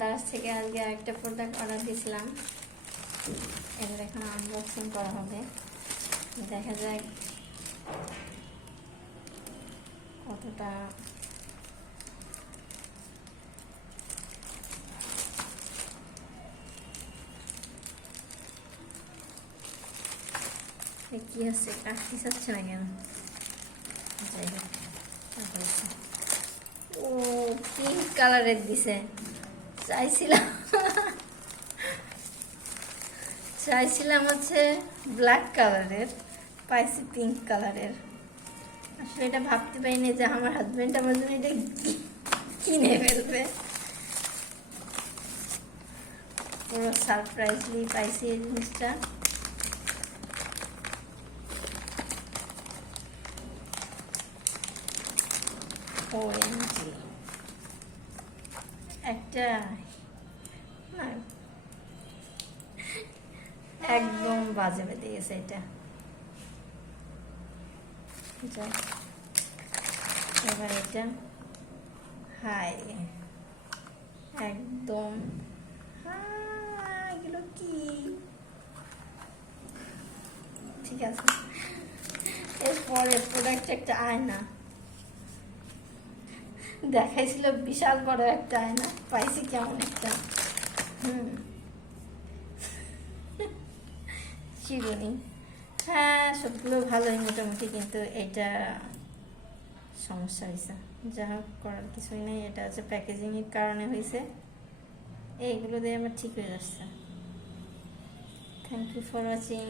দারাজ থেকে আজকে একটা প্রোডাক্ট অর্ডার দিয়েছিলাম, এবার এখন আনবক্সিং করা হবে। দেখা যাক কতটা কি আছে, কাটতে চাচ্ছে না কেন? যাই হোক, ও পিঙ্ক কালারের দিছে। চাইছিলাম হচ্ছে ব্ল্যাক কালারের, পাইছি পিঙ্ক কালারের। আসলে এটা ভাবতে পারিনি যে আমার হাজবেন্ড আমার জন্য এটা কিনে ফেলবে। পুরো সারপ্রাইজলি পাইছি এই জিনিসটা। ওএমজি, একটা না, একদম বাজে বেঁধে গেছে এটা। এবার এটা হাই, একদম এগুলো কি? ঠিক আছে, এরপরে প্রোডাক্ট একটা আয়না দেখাইছিল, বিশাল বড় একটা আয়না, পাইছি কেমন একটা চিরুনি। হ্যাঁ, সবগুলো ভালোই মোটামুটি, কিন্তু এটা সমস্যা হয়েছে। যা হোক, করার কিছুই নেই, এটা হচ্ছে প্যাকেজিংয়ের কারণে হয়েছে। এইগুলো দিয়ে আমার ঠিক হয়ে যাচ্ছে। Thank you for watching.